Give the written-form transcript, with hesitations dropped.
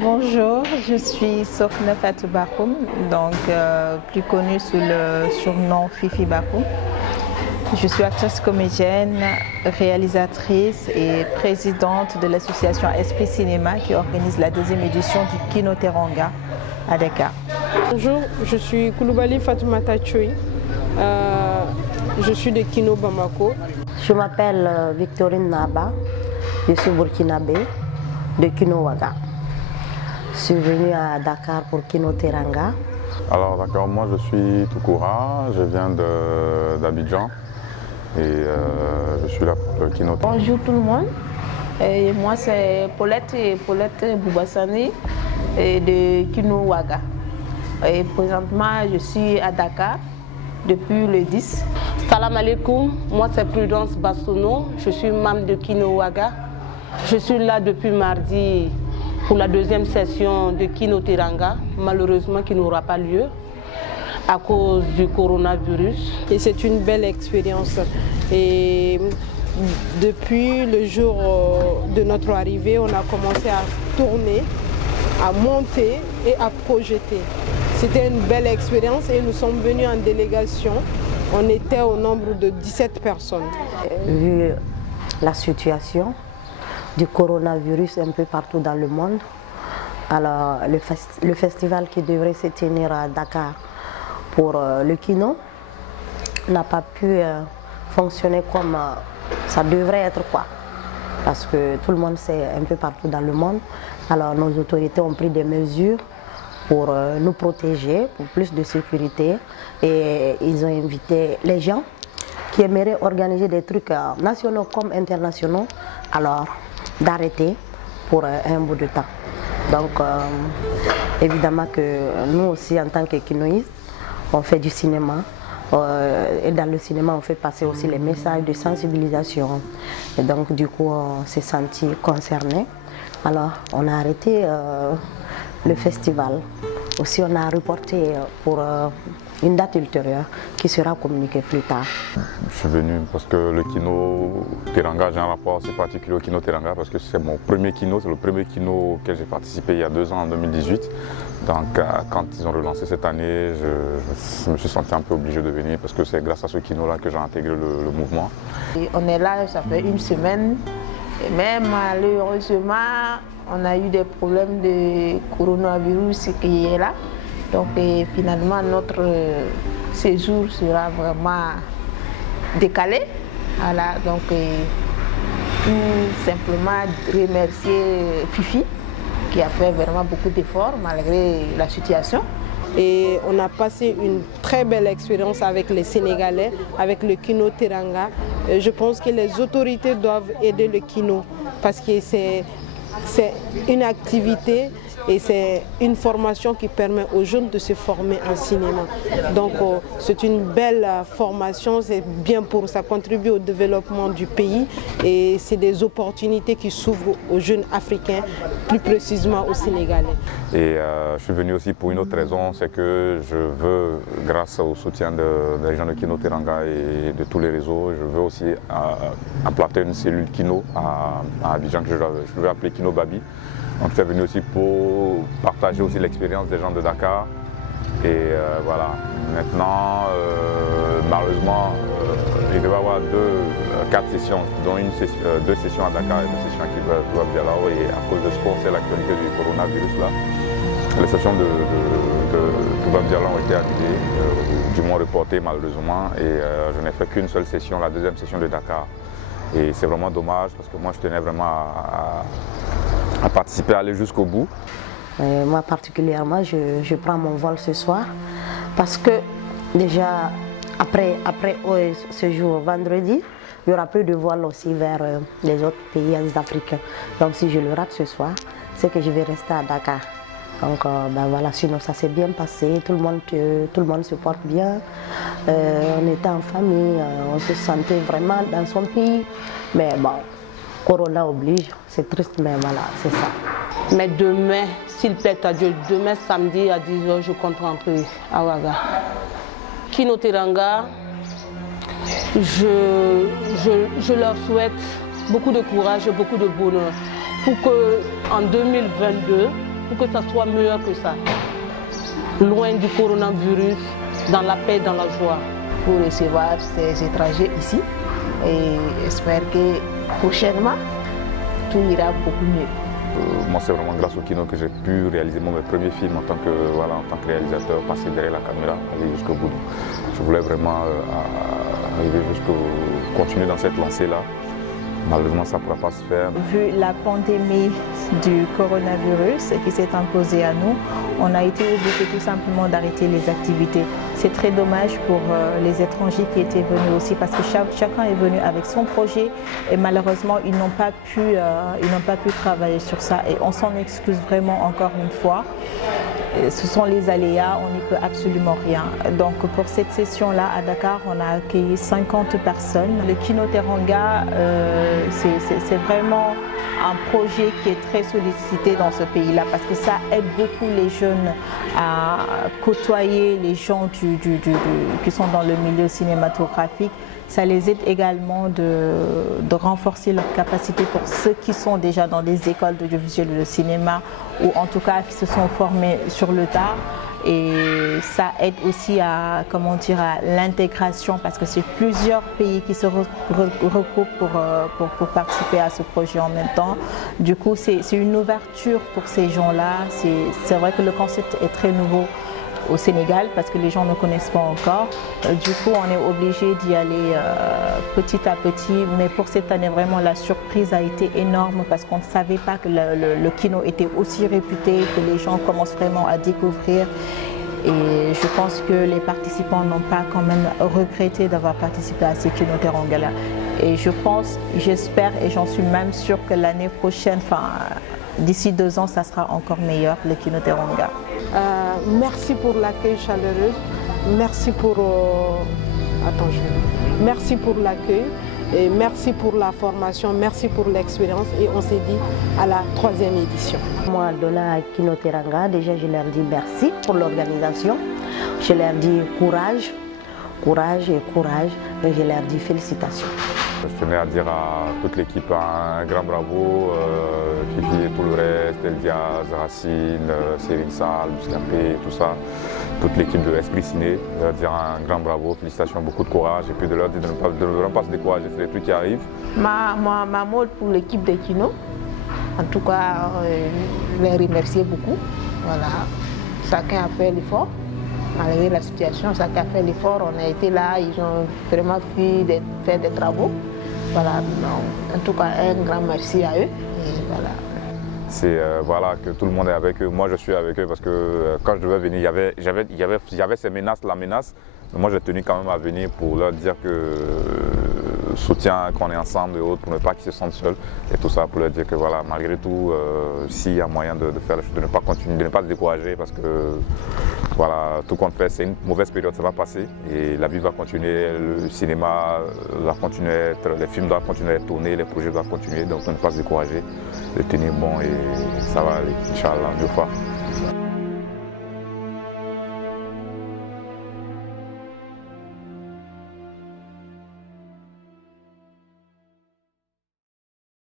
Bonjour, je suis Sofna Fatou Bakhoum, donc plus connue sous le surnom Fifi Bakhoum. Je suis actrice comédienne, réalisatrice et présidente de l'association Esprit Cinéma qui organise la deuxième édition du Kino Teranga à Dakar. Bonjour, je suis Koulibaly Fatoumata Choui. Je suis de Kino Bamako. Je m'appelle Victorine Naba, je suis burkinabé de Kino Ouaga. Je suis venue à Dakar pour Kino Teranga. Alors d'accord, moi je suis Toukoura, je viens d'Abidjan et je suis là pour le Kino Teranga. Bonjour tout le monde, et moi c'est Paulette Boubassani de Kino Ouaga. Et présentement je suis à Dakar depuis le 10. Salam alaikum, moi c'est Prudence Bassono, je suis membre de Kino Ouaga. Je suis là depuis mardi pour la deuxième session de Kino Teranga, malheureusement qui n'aura pas lieu à cause du coronavirus. Et c'est une belle expérience. Et depuis le jour de notre arrivée, on a commencé à tourner, à monter et à projeter. C'était une belle expérience et nous sommes venus en délégation. On était au nombre de 17 personnes. Vu la situation du coronavirus un peu partout dans le monde, alors le festival qui devrait se tenir à Dakar pour le Kino n'a pas pu fonctionner comme ça devrait être, quoi. Parce que tout le monde sait un peu partout dans le monde. Alors nos autorités ont pris des mesures pour nous protéger, pour plus de sécurité, et ils ont invité les gens qui aimeraient organiser des trucs nationaux comme internationaux, alors d'arrêter pour un bout de temps. Donc évidemment que nous aussi en tant que kinoïstes, on fait du cinéma, et dans le cinéma on fait passer aussi les messages de sensibilisation, et donc du coup on s'est senti concerné. Alors on a arrêté le festival. Aussi on a reporté pour une date ultérieure qui sera communiquée plus tard. Je suis venu parce que le Kino Teranga, j'ai un rapport assez particulier au Kino Teranga parce que c'est mon premier kino, c'est le premier kino auquel j'ai participé il y a 2 ans, en 2018. Donc quand ils ont relancé cette année, je me suis senti un peu obligé de venir parce que c'est grâce à ce kino-là que j'ai intégré le mouvement. Et on est là, ça fait une semaine, et même malheureusement, on a eu des problèmes de coronavirus qui est là. Donc finalement notre séjour sera vraiment décalé. Voilà, donc tout simplement remercier Fifi qui a fait vraiment beaucoup d'efforts malgré la situation. Et on a passé une très belle expérience avec les Sénégalais, avec le Kino Teranga. Je pense que les autorités doivent aider le kino parce que c'est une activité et c'est une formation qui permet aux jeunes de se former en cinéma. Donc c'est une belle formation, c'est bien pour ça contribue au développement du pays et c'est des opportunités qui s'ouvrent aux jeunes africains, plus précisément aux Sénégalais. Et je suis venu aussi pour une autre raison, c'est que je veux, grâce au soutien des gens de Kino Teranga et de tous les réseaux, je veux aussi implanter une cellule Kino à Abidjan que je vais appeler Kino Babi. Donc je suis venu aussi pour partager aussi l'expérience des gens de Dakar. Et voilà, maintenant, malheureusement, il devait y avoir 4 sessions, dont 2 sessions à Dakar et 2 sessions à Touba-Dialaw. Et à cause de ce qu'on sait, l'actualité du coronavirus, là, les sessions de Touba-Dialaw ont été annulées, du moins reportées malheureusement. Et je n'ai fait qu'une seule session, la deuxième session de Dakar. Et c'est vraiment dommage parce que moi je tenais vraiment à participer, à aller jusqu'au bout. Moi particulièrement, je prends mon vol ce soir parce que déjà après ce jour vendredi, il y aura plus de vols aussi vers les autres pays africains. Donc si je le rate ce soir, c'est que je vais rester à Dakar. Donc ben voilà, sinon ça s'est bien passé, tout le monde se porte bien, on était en famille, on se sentait vraiment dans son pays, mais bon, Corona oblige, c'est triste, mais voilà, c'est ça. Mais demain, s'il plaît à Dieu, demain samedi à 10 h, je compte rentrer à Ouaga. Kino Teranga, je leur souhaite beaucoup de courage et beaucoup de bonheur pour qu'en 2022, pour que ça soit meilleur que ça. Loin du coronavirus, dans la paix, dans la joie. Pour recevoir ces étrangers ici et j'espère que prochainement, tout ira beaucoup mieux. Moi, c'est vraiment grâce au kino que j'ai pu réaliser mes premiers films en tant que réalisateur, passer derrière la caméra, aller jusqu'au bout. Je voulais vraiment arriver continuer dans cette lancée-là. Malheureusement, ça ne pourra pas se faire. Vu la pandémie du coronavirus qui s'est imposée à nous, on a été obligé tout simplement d'arrêter les activités. C'est très dommage pour les étrangers qui étaient venus aussi parce que chacun est venu avec son projet et malheureusement, ils n'ont pas pu travailler sur ça et on s'en excuse vraiment encore une fois. Ce sont les aléas, on n'y peut absolument rien. Donc pour cette session-là à Dakar, on a accueilli 50 personnes. Le Kino Teranga, c'est vraiment un projet qui est très sollicité dans ce pays-là parce que ça aide beaucoup les jeunes à côtoyer les gens qui sont dans le milieu cinématographique. Ça les aide également de renforcer leurs capacités pour ceux qui sont déjà dans des écoles d'audiovisuel et de cinéma ou en tout cas qui se sont formés sur le tard. Et ça aide aussi à l'intégration parce que c'est plusieurs pays qui se regroupent pour participer à ce projet en même temps. Du coup, c'est une ouverture pour ces gens-là. C'est vrai que le concept est très nouveau au Sénégal parce que les gens ne connaissent pas encore. Du coup, on est obligé d'y aller petit à petit. Mais pour cette année, vraiment, la surprise a été énorme parce qu'on ne savait pas que le kino était aussi réputé, que les gens commencent vraiment à découvrir. Et je pense que les participants n'ont pas quand même regretté d'avoir participé à ces Kino Teranga-là. Et je pense, j'espère et j'en suis même sûre que l'année prochaine, d'ici 2 ans, ça sera encore meilleur, le Kino Teranga. Merci pour l'accueil chaleureux, merci pour merci pour l'accueil et merci pour la formation, merci pour l'expérience et on s'est dit à la 3e édition. Moi, de la Kino Teranga, déjà je leur dis merci pour l'organisation, je leur dis courage, courage et courage et je leur dis félicitations. Je tenais à dire à toute l'équipe un grand bravo, Fifi et tout le reste, Eldiaz, Racine, Céline Sall, Buscapé, tout ça, toute l'équipe de Esprit Ciné, de leur dire un grand bravo, félicitations, beaucoup de courage et puis de leur dire de ne pas se décourager, c'est des trucs qui arrivent. Ma mode pour l'équipe de Kino, en tout cas, je les remercie beaucoup. Voilà. Chacun a fait l'effort. Malgré la situation, chacun a fait l'effort, on a été là, ils ont vraiment fait des travaux. Voilà, donc, en tout cas, un grand merci à eux. Et voilà. C'est voilà, que tout le monde est avec eux. Moi, je suis avec eux parce que quand je devais venir, il y avait ces menaces, la menace. Mais moi, j'ai tenu quand même à venir pour leur dire que soutien, qu'on est ensemble et autres, pour ne pas qu'ils se sentent seuls. Et tout ça, pour leur dire que voilà, malgré tout, s'il y a moyen de faire la chose, de ne pas continuer, de ne pas se décourager parce que voilà, tout compte fait, c'est une mauvaise période, ça va passer. Et la vie va continuer, le cinéma va continuer à être, les films doivent continuer à être tournés, les projets doivent continuer. Donc, ne pas se décourager, de tenir bon et ça va aller, Inch'Allah, mieux fois.